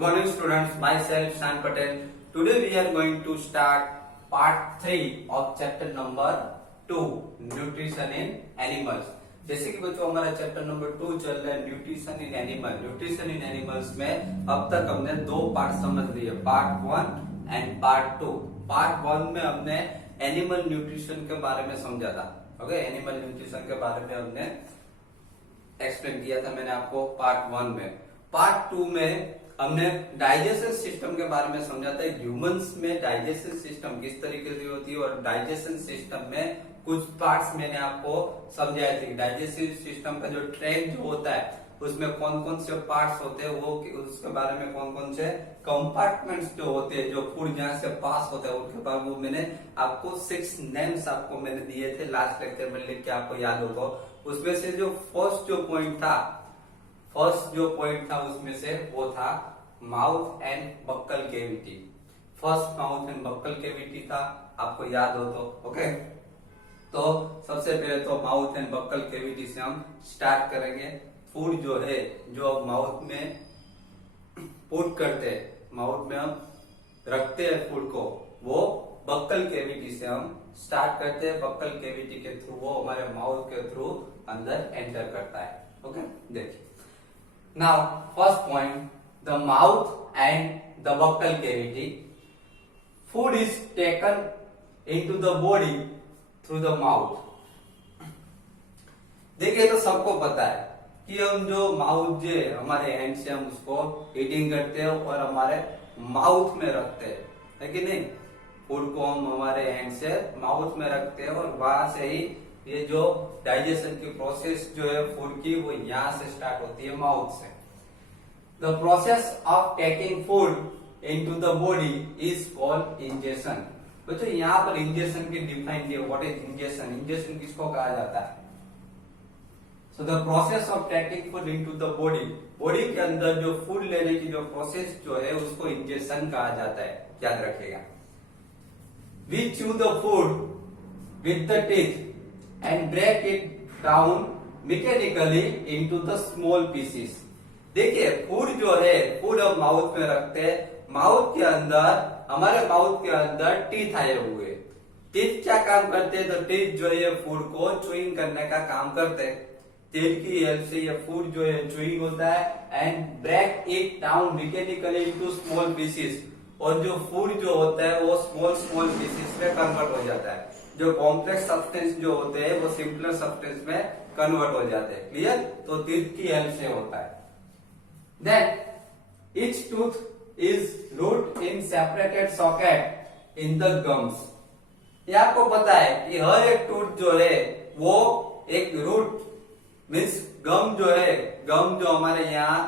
Good morning students, myself Shan Patel. Today we are going to start part 3 of chapter number 2, nutrition in animals. जैसे कि बच्चों हमारा chapter number 2 चल रहा है nutrition in animal. Nutrition in animals में अब तक हमने दो पार्ट समझ लिए, पार्ट 1 एंड पार्ट 2। पार्ट 1 में हमने एनिमल न्यूट्रिशन के बारे में समझा था। ओके, एनिमल न्यूट्रिशन के बारे में हमने एक्सप्लेन किया था मैंने आपको पार्ट 1 में। पार्ट 2 में हमने डाइजेशन सिस्टम के बारे में समझा था। ह्यूमंस में डाइजेशन सिस्टम किस तरीके से होती है और डाइजेशन सिस्टम में कुछ पार्ट्स मैंने आपको समझाए थे। डाइजेस्टिव सिस्टम का जो ट्रैक जो होता है उसमें कौन कौन से पार्ट्स होते हैं, वो उसके बारे में कौन कौन से कंपार्टमेंट्स जो होते हैं, जो फूड जहां से पास होता है उनके बारे में मैंने आपको 6 नेम्स आपको मैंने दिए थे लास्ट लेक्चर में, लिख के आपको याद होगा। उसमें से जो फर्स्ट जो पॉइंट था उसमें से वो था mouth and buckle cavity. First mouth and buckle cavity था, आपको याद हो तो ओके। तो सबसे पहले तो माउथ एंड बक्कल केविटी से हम स्टार्ट करेंगे। फूड जो है जो माउथ में पुट करते हैं, माउथ में हम रखते हैं फूड को, वो बक्कल केविटी से हम स्टार्ट करते हैं। बक्कल केविटी के थ्रू वो हमारे माउथ के थ्रू अंदर एंटर करता है। ओके, देखिए now first point, the mouth and the buccal cavity. Food is taken into the body through the mouth. देखिए तो सबको पता है कि हम जो माउथ जो हमारे हैंड से हम उसको ईटिंग करते हैं और हमारे माउथ में रखते हैं, है कि नहीं। फूड को हम हमारे हैंड से माउथ में रखते हैं और वहां से ही ये जो डाइजेशन की प्रोसेस जो है फूड की वो यहां से स्टार्ट होती है, माउथ से। The process of taking food into the body is called ingestion. बच्चों यहाँ पर इंजेशन की डिफाइन किया, व्हाट इज इंजेशन। इंजेशन किसको कहा जाता है? So the process of taking food into the body, body के अंदर जो फूड लेने की जो प्रोसेस जो है उसको इंजेशन कहा जाता है, याद रखिएगा। We chew the food with the teeth and break it down mechanically into the small pieces. देखिए फूड जो है फूड हम माउथ में रखते हैं, माउथ के अंदर हमारे माउथ के अंदर टीथ आए हुए। टीथ क्या काम करते हैं? तो टीथ जो है फूड को च्यूइंग करने का काम करते हैं। टीथ की हेल्प से ये फूड जो है च्यूइंग होता है and break it down mechanically into small pieces. और जो फूड जो होता है वो स्मॉल स्मॉल पीसेस में कन्वर्ट हो जाता है। जो कॉम्प्लेक्स सब्सटेंस जो होते हैं वो सिंपलर सब्सटेंस में कन्वर्ट हो जाते हैं। क्लियर? तो टीथ की हेल्प से होता है। Then each tooth is root in separated socket in the gums। ये आपको पता है कि हर एक टूथ जो है वो एक रूट मीन्स गम जो है, गम जो हमारे यहाँ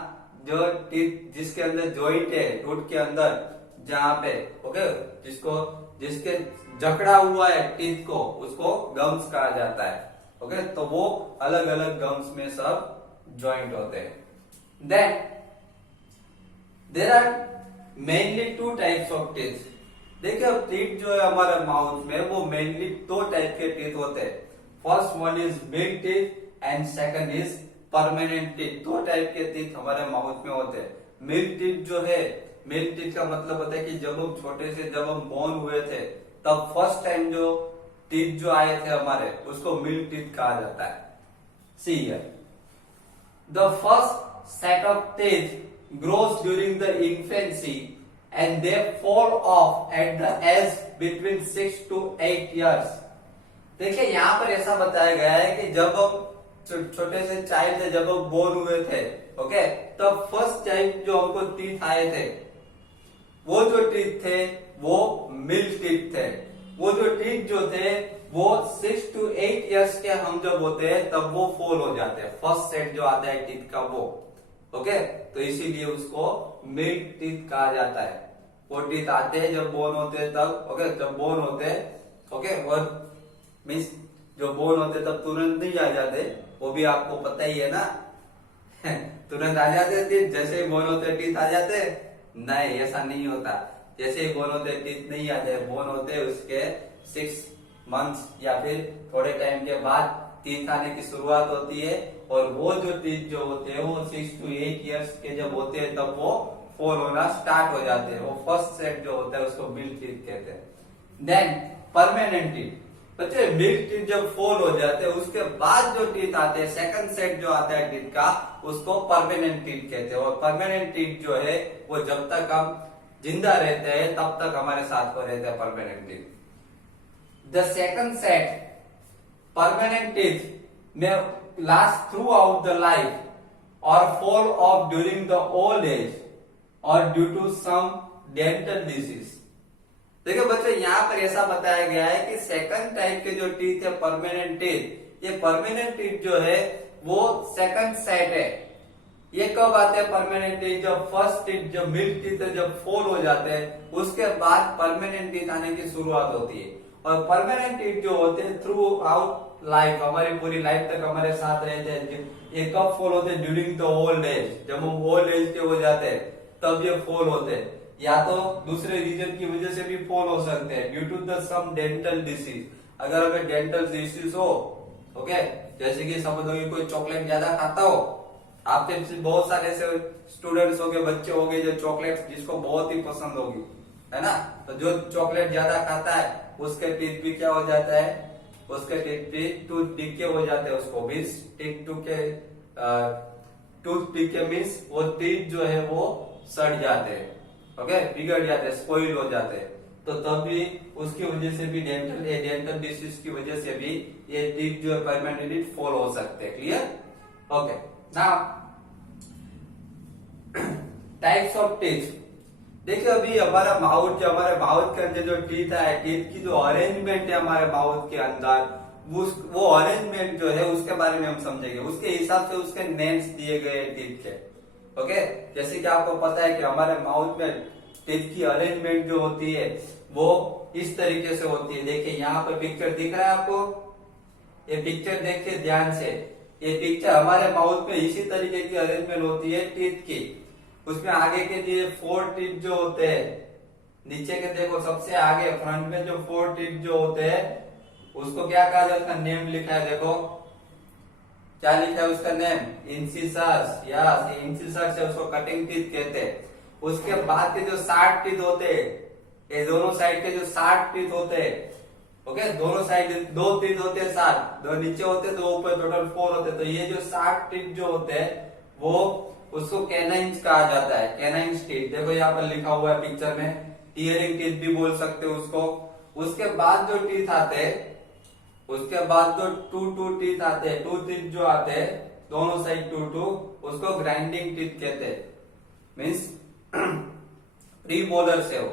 जो टीथ जिसके अंदर जॉइंट है टूथ के अंदर जहाँ पे ओके जिसके जकड़ा हुआ है टीथ को उसको गम्स कहा जाता है। ओके, तो वो अलग अलग गम्स में सब जॉइंट होते हैं। Then there are mainly 2 types of teeth. देखिए अब टीथ जो है हमारे माउथ में वो मेनली 2 टाइप के टीथ होते हैं। First one is milk teeth and second is permanent teeth. 2 type के टीथ हमारे माउथ में होते हैं। मिल्क टीथ जो है, मिल्क टीथ का मतलब होता है कि जब हम छोटे से जब हम बोर्न हुए थे तब फर्स्ट टाइम जो टीथ जो आए थे हमारे उसको मिल्क टीथ कहा जाता है। See here, the first set of teeth grows during the infancy and they fall off at the age between 6 to 8 years। देखिए यहाँ पर ऐसा बताया गया है कि जब हम छोटे से चाइल्ड थे, जब हम बोर्न हुए थे ओके, तब फर्स्ट टाइम जो हमको टीथ आए थे वो जो टीथ थे वो मिल्क टीथ थे। वो जो टीथ जो थे वो 6 to 8 years के हम जब होते हैं तब वो फॉल हो जाते हैं। फर्स्ट सेट जो आता है टीथ का वो ओके, तो इसीलिए उसको मिल्क टीथ कहा जाता है। वो टीथ आते हैं जब बोर्न होते हैं तब ओके, जब बोर्न होते हैं ओके, वो मीन्स जो बोर्न होते तब तुरंत नहीं आ जाते, वो भी आपको पता ही है ना तुरंत आ जाते टीथ, जैसे ही बोर्न होते टीथ आ जाते? नहीं, ऐसा नहीं होता। जैसे ही बोर्न होते टीथ नहीं आते, बोर्न होते उसके 6 मंथ्स या फिर थोड़े टाइम के बाद टीथ आने की शुरुआत होती है। और वो जो टीथ जो होते हैं वो 6 to 8 years के जब होते हैं तब वो फॉल होना स्टार्ट हो जाते हैं, वो फर्स्ट सेट जो होता है उसको मिल्क टीथ कहते हैं। देन परमानेंट टीथ, बच्चे मिल्क टीथ जब फॉल हो जाते हैं उसके बाद जो टीथ आते हैं, सेकंड सेट जो आता है टीथ का, उसको परमानेंट टीथ कहते हैं। और परमानेंट टीथ जो है वो जब तक हम जिंदा रहते हैं तब तक हमारे साथ में रहते हैं permanent teeth. The second set permanent teeth में last throughout the life और fall off during the old age और due to some dental disease. देखो बच्चों यहाँ पर ऐसा बताया गया है कि सेकंड टाइप के जो टीथ है परमानेंट टीथ, ये परमानेंट टीथ जो है वो सेकंड सेट है। ये कब आते हैं परमानेंट टीथ? जब फर्स्ट टीथ जो मिल्क टीथ है जब फॉल हो जाते हैं उसके बाद परमानेंट टीथ आने की शुरुआत होती है। और परमानेंट टीथ जो होते हैं थ्रू आउट लाइफ, हमारी पूरी लाइफ तक हमारे साथ रहते हैं। ये कब फॉल होते हैं? ड्यूरिंग द ओल्ड एज, जब हम ओल्ड एज के हो जाते हैं तब ये फॉल होते हैं, या तो दूसरे रीजन की वजह से भी फॉल हो सकते हैं, due to the some dental disease. अगर हमें डेंटल डिसीज हो, ओके, जैसे कि समझ लो कि कोई चॉकलेट ज्यादा खाता हो, आपके बहुत सारे ऐसे स्टूडेंट्स हो गए, बच्चे हो गए जो चॉकलेट जिसको बहुत ही पसंद होगी, है ना, तो जो चॉकलेट ज्यादा खाता है उसके टीथ भी क्या हो जाता है, उसके टीथ भी टूथ डिके हो जाते हैं, उसको भी टीथ टूथ डिके मीन्स वो टीथ जो है वो सड़ जाते हैं, ओके, बिगड़ जाते हैं, स्पॉइल हो जाते हैं। तो तब भी उसकी वजह से भी डेंटल डिसीज की वजह से भी ये टीथ जो है परमानेंटली फॉल हो सकते हैं। Clear? Okay, now types of teeth. देखिए अभी हमारे माउथ के अंदर जो टीथ है, टीथ की जो अरेंजमेंट है हमारे माउथ के अंदर, वो अरेंजमेंट जो है उसके बारे में हम समझेंगे। उसके हिसाब से उसके नेम्स दिए गए टीथ के, ओके। जैसे कि आपको पता है कि हमारे माउथ में टीथ की अरेंजमेंट जो होती है वो इस तरीके से होती है। देखिए यहाँ पर पिक्चर दिख रहा है आपको, ये पिक्चर देखिए ध्यान से, ये पिक्चर हमारे माउथ में इसी तरीके की अरेंजमेंट होती है टीथ की। उसमें आगे के लिए 4 टीथ जो होते हैं, नीचे के देखो सबसे आगे फ्रंट में जो 4 टीथ जो होते हैं उसको क्या कहा जाता है? उसका नेम लिखा है, देखो क्या लिखा है उसका नेम, इंसिसर्स। यस, इंसिसर्स है, उसको कटिंग टीथ कहते हैं। उसके बाद के जो 60 टीथ होते हैं, ये दोनों साइड के जो 60 टीथ होते हैं, ओके, दोनों साइड 2 टीथ होते हैं, 60, 2 नीचे होते हैं, 2 ऊपर, टोटल 4 होते हैं। तो ये जो 60 टीथ जो होते हैं वो उसको कैनाइन्स कहा जाता है, कैनाइन्स टीथ। देखो यहाँ पर लिखा हुआ है पिक्चर में, टीयरिंग टीथ भी बोल सकते हो उसको। उसके बाद जो टीथ आते हैं, उसके बाद जो 2 टीथ आते हैं, 2 टीथ जो आते हैं दोनों साइड 2, उसको ग्राइंडिंग टीथ कहते हैं। मीन्स प्रीमोलर्स है वो,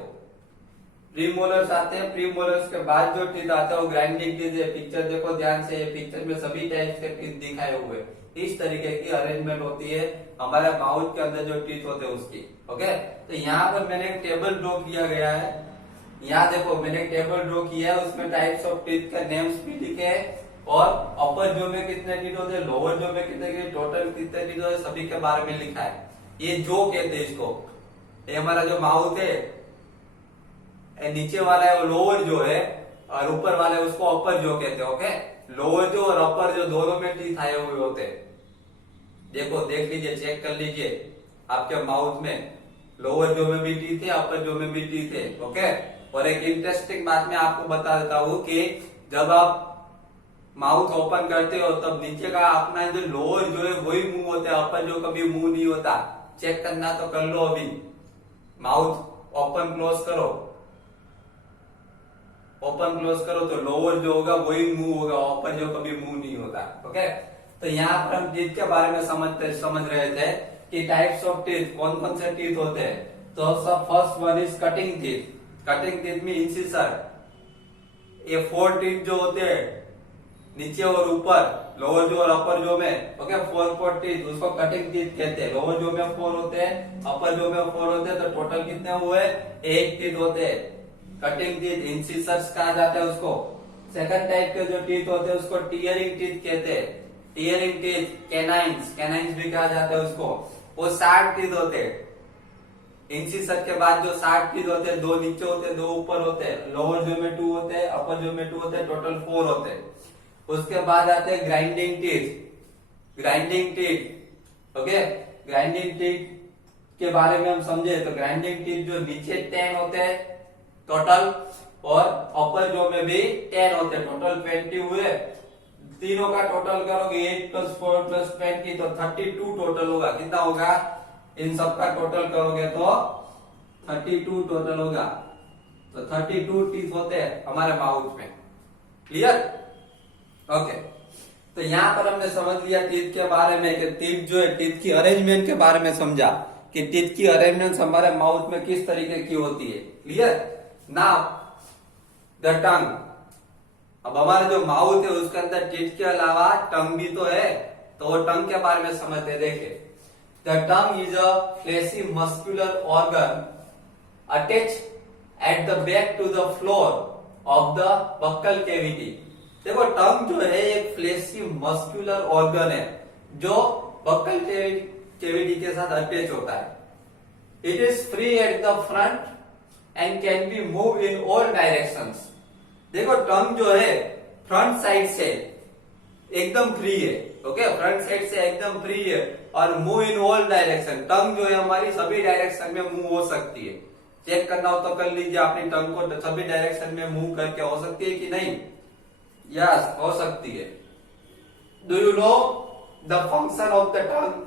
प्रीमोलर्स आते हैं। प्रीमोलर्स के बाद जो टीथ आते हैं वो ग्राइंडिंग टीथ है। पिक्चर देखो ध्यान से, पिक्चर में सभी टाइप्स के टीथ दिखाए हुए, इस तरीके की अरेंजमेंट होती है हमारे माउथ के अंदर जो टीथ होते हैं उसकी, ओके। तो यहाँ पर मैंने एक टेबल ड्रॉ किया गया है, यहाँ देखो मैंने एक टेबल ड्रॉ किया है, उसमें टाइप्स ऑफ टीथ का नेम्स भी लिखे हैं और अपर जो में कितने टीथ होते हैं, लोअर जो में कितने, टोटल कितने टीथ होते हैं, सभी के बारे में लिखा है। ये जो कहते हैं इसको, ये हमारा जो माउथ है, नीचे वाला है वो लोअर जो है और ऊपर वाला है उसको अपर जो कहते हैं, ओके। लोअर जो और अपर जो दोनों में टीथ आए हुए होते हैं। देखो देख लीजिए, चेक कर लीजिए आपके माउथ में लोअर जो में भी टीथ है, अपर जो में भी टीथ है, ओके। और एक इंटरेस्टिंग बात मैं आपको बता देता हूँ कि जब आप माउथ ओपन करते हो तब नीचे का अपना जो लोअर जो है वही मुंह होता है, अपर जो कभी मुंह नहीं होता। चेक करना तो कर लो, अभी माउथ ओपन क्लोज करो, ओपन क्लोज करो तो लोअर जो होगा वही मुंह होगा, अपर जो कभी मुंह नहीं होता, ओके। तो यहाँ पर हम टीथ के बारे में समझ रहे थे कि टाइप्स ऑफ टीथ, कौन कौन से टीथ होते हैं। तो सब first one is cutting teeth. Cutting teeth में इंसिसर, ये 4 टीथ जो होते हैं नीचे और ऊपर, लोअर जो और अपर जो में, ओके, 4 टीथ, उसको कटिंग टीथ कहते हैं। लोअर जो में 4 होते हैं, अपर जो में 4 होते हैं, तो टोटल कितने हुए? 8 टीथ होते हैं। कटिंग टीथ, इंसिसर्स कहा जाता है उसको। सेकंड टाइप के जो टीथ होते हैं उसको टीयरिंग टीथ कहते हैं। टीयरिंग टीथ, कैनाइन्स भी कहा जाता है उसको। वो 60 टीथ होते हैं। इंसिसर के बाद जो 60 टीथ होते हैं, 2 नीचे होते हैं, 2 ऊपर होते हैं, लोअर जो में 2 होते हैं, अपर जो में 2 होते हैं, टोटल 4 होते हैं। उसके बाद आते हैं grinding teeth. Grinding teeth, okay, grinding teeth के बारे में हम समझे तो ग्राइंडिंग टीथ जो नीचे 10 होते हैं टोटल, और अपर जो में भी 10 होते हैं, टोटल 20 हुए। तीनों का टोटल करोगे 8 + 4 + 20 तो 32 टोटल होगा। कितना होगा? इन सब का टोटल करोगे तो 32 टोटल होगा। तो 32 टीथ होते हैं हमारे माउथ में। क्लियर? ओके। तो यहाँ पर हमने समझ लिया टीथ के बारे में कि टीथ जो है, टीथ की अरेंजमेंट के बारे में समझा कि टीथ की अरेंजमेंट हमारे माउथ में किस तरीके की होती है। क्लियर? Now the tongue. अब हमारा जो माउथ है उसके अंदर टीथ के अलावा टंग भी तो है, तो वो टंग के बारे में समझते हैं। देखिए, the tongue is a fleshy muscular organ attached at the back to the floor of the buccal cavity. देखो, टंग जो है एक फ्लैशी मस्कुलर ऑर्गन है जो बक्कल कैविटी के साथ अटैच होता है। It is free at the front end can be move in all directions. देखो, टंग जो है फ्रंट साइड से एकदम फ्री है। ओके, फ्रंट साइड से एकदम फ्री है और मूव इन ऑल डायरेक्शन। टंग जो है हमारी सभी डायरेक्शन में मूव हो सकती है। चेक करना हो तो कर लीजिए, अपनी टंग को सभी डायरेक्शन में मूव करके हो सकती है कि नहीं? यस, हो सकती है। Do you know the function of the tongue?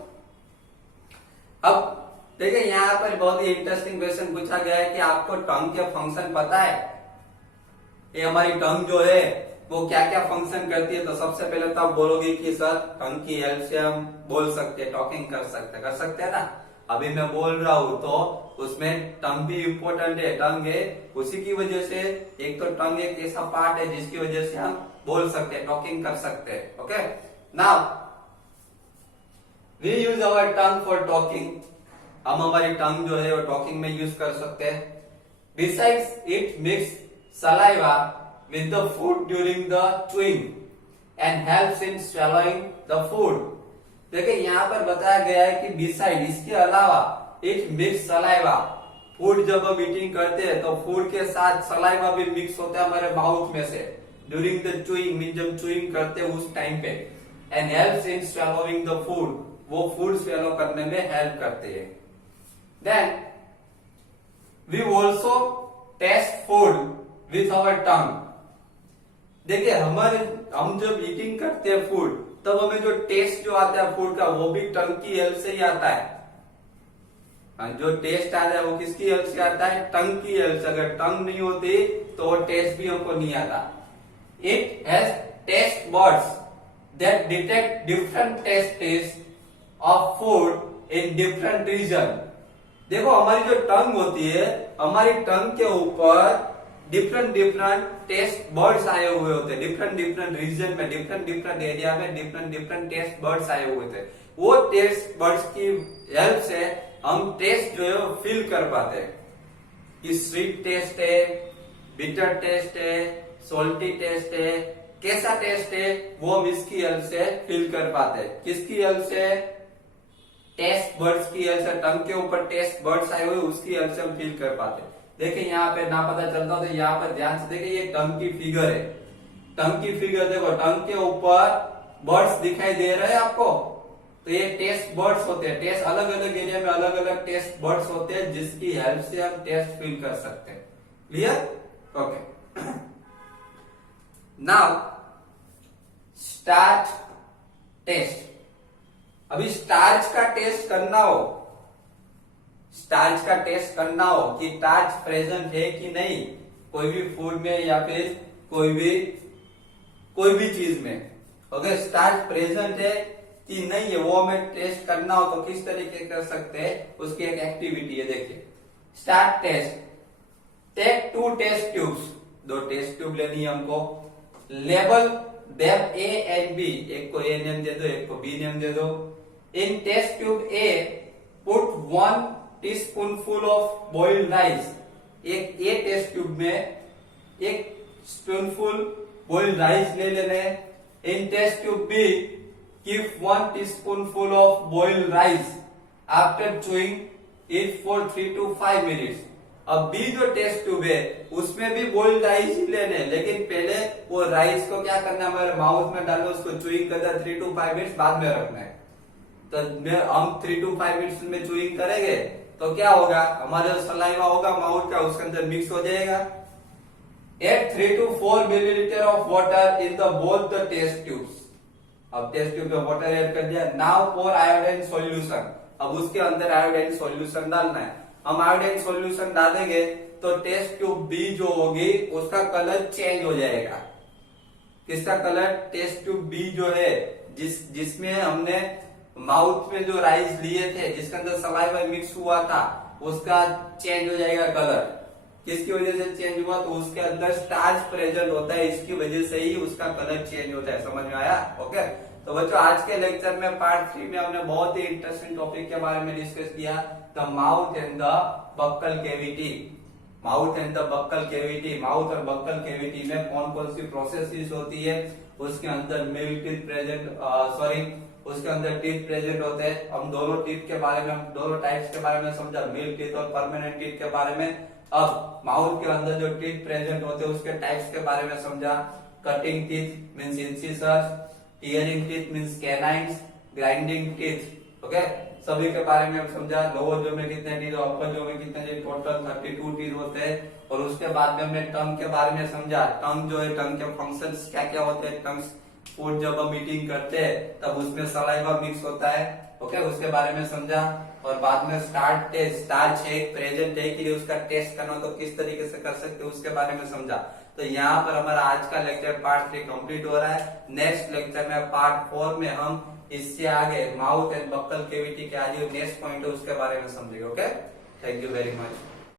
अब देखिए, यहाँ पर बहुत ही इंटरेस्टिंग क्वेश्चन पूछा गया है कि आपको टंग के फंक्शन पता है? ये हमारी टंग जो है वो क्या क्या फंक्शन करती है? तो सबसे पहले तो आप बोलोगे कि सर टंग की हेल्प से हम बोल सकते हैं, टॉकिंग कर सकते हैं ना। अभी मैं बोल रहा हूं तो उसमें टंग भी इम्पोर्टेंट है। टंग है, उसी की वजह से एक तो टंग एक ऐसा पार्ट है जिसकी वजह से हम बोल सकते हैं, टॉकिंग कर सकते हैं। Okay, now we use our tongue for talking. हम हमारी टंग जो है वो टॉकिंग में यूज कर सकते हैं। Besides it mix saliva with the food during the chewing and helps in swallowing the food। देखिए, यहाँ पर बताया गया है कि बिसाइड, इसके अलावा, इट मिक्स सलाइवा। फूड जब हम ईटिंग करते हैं तो फूड के साथ सलाइवा भी मिक्स होता है हमारे माउथ में से ड्यूरिंग द चूइंग, मीन जब चूइंग करते हैं उस टाइम पे। And helps in swallowing the food, वो फूड स्वेलो करने में हेल्प करते हैं। Then we also taste food with our tongue. देखिए, हम जब ईटिंग करते हैं फूड तब हमें जो टेस्ट जो आता है फूड का वो भी टंग की हेल्प से ही आता है। जो टेस्ट आता है वो किसकी हेल्प से आता है? टंग की हेल्प से। अगर टंग नहीं होती तो वो टेस्ट भी हमको नहीं आता। It has taste buds that detect different taste of food in different region. देखो, हमारी जो टंग होती है, हमारी टंग के ऊपर डिफरेंट टेस्ट बर्ड्स आए हुए होते हैं। डिफरेंट रीजन में, डिफरेंट एरिया में डिफरेंट टेस्ट बर्ड्स आए हुए थे। वो टेस्ट बर्ड्स की हेल्प से हम टेस्ट जो है वो फील कर पाते हैं कि स्वीट टेस्ट है, बिटर टेस्ट है, सॉल्टी टेस्ट है, कैसा टेस्ट है, वो हम इसकी हेल्प से फील कर पाते हैं। किसकी हेल्प से? टेस्ट बर्ड्स की हेल्प से। टंग के ऊपर टेस्ट बर्ड्स आए हुए, उसकी हेल्प से हम फील कर पाते हैं। देखिए, यहाँ पे ना पता चलता हो तो यहाँ पर ध्यान से देखिए, ये टंग की फिगर है। टंग की फिगर देखो, टंग के ऊपर बर्ड्स दिखाई दे रहे हैं आपको, तो ये टेस्ट बर्ड्स होते हैं। टेस्ट अलग अलग एरिया में अलग अलग टेस्ट बर्ड्स होते हैं जिसकी हेल्प से हम टेस्ट फील कर सकते हैं। Clear? Okay, now starch test. अभी स्टार्च का टेस्ट करना हो, स्टार्च का टेस्ट करना हो कि स्टार्च प्रेजेंट है कि नहीं कोई भी फूड में या फिर कोई भी चीज में। ओके, स्टार्च प्रेजेंट है कि नहीं है वो हमें टेस्ट करना हो तो किस तरीके कर सकते हैं, उसकी एक एक्टिविटी है। देखिए, start test. Take 2 test tubes, 2 test tube लेनी है हमको। Label them A and B, एक को ए नेम दे दो, एक को बी नेम दे दो। In test tube A put 1 teaspoonful of boiled rice. एक ए टेस्ट ट्यूब में 1 स्पूनफुल बॉइल्ड राइस ले लेने। In test tube B keep 1 teaspoonful of boiled rice after chewing it for 3 to 5 minutes. अब B जो test tube है उसमें भी boiled rice ही लेने, लेकिन पहले वो राइस को क्या करना है, हमारे माउथ में डालना, उसको चूइंग करना 3 to 5 मिनट्स बाद में रखना है। तो हम 3 to 5 मिनट्स में चूइंग करेंगे तो क्या होगा, हमारा जो सलाइवा होगा माउथ का उसके अंदर मिक्स हो जाएगा। Add 3 to 4 millilitre of water in the both the test tubes. अब टेस्ट ट्यूब में वाटर ऐड कर दिया। नाउ फॉर आयोडाइन सॉल्यूशन, अब उसके अंदर आयोडाइन सॉल्यूशन डालना है। हम आयोडाइन सॉल्यूशन डालेंगे तो टेस्ट ट्यूब बी जो होगी उसका कलर चेंज हो जाएगा। किसका कलर, टेस्ट ट्यूब बी जो है जिसमें हमने माउथ में जो राइस लिए थे, जिसके अंदर सलाइवा मिक्स हुआ था, उसका चेंज हो जाएगा कलर। किसकी वजह से चेंज हुआ, तो उसके अंदर स्टार्च प्रेजेंट होता है, इसकी वजह से ही उसका कलर चेंज होता है। समझ में आया? ओके। तो बच्चों आज के लेक्चर में पार्ट 3 में हमने बहुत ही इंटरेस्टिंग टॉपिक के बारे में डिस्कस किया, the mouth and the buccal cavity. Mouth and the buccal cavity, mouth और बक्कल कैविटी में कौन कौन सी प्रोसेसेस होती है, उसके अंदर मिल्क टीथ प्रेजेंट, उसके अंदर टीथ प्रेजेंट होते हैं। हम दोनों टीथ के बारे में, दोनों टाइप्स के बारे में समझा, मिल्क टीथ और परमानेंट टीथ के बारे में। अब माउथ के अंदर जो टीथ प्रेजेंट होते हैं उसके टाइप्स के बारे में समझा। Cutting teeth means incisors, tearing teeth means canines, grinding teeth, okay, सभी के बारे में समझा। लोअर जो में कितने टीथ, अपर जो में कितने टीथ, टोटल 32 टीथ होते हैं। और उसके बाद में हमने टंग के बारे में समझा। टंग जो है, टंग के फंक्शंस क्या क्या होते हैं। टंग फूड जब हम ईटिंग करते हैं तब उसमें सलाइवा मिक्स होता है, ओके, उसके बारे में समझा। और बाद में स्टार्च है, प्रेजेंट है, कि उसका टेस्ट करना तो किस तरीके से कर सकते हैं उसके बारे में समझा। तो यहाँ पर हमारा आज का लेक्चर पार्ट 3 कंप्लीट हो रहा है। नेक्स्ट लेक्चर में पार्ट 4 में हम इससे आगे माउथ एंड बक्कल कैविटी के आगे नेक्स्ट पॉइंट है उसके बारे में समझेंगे। Okay, thank you very much.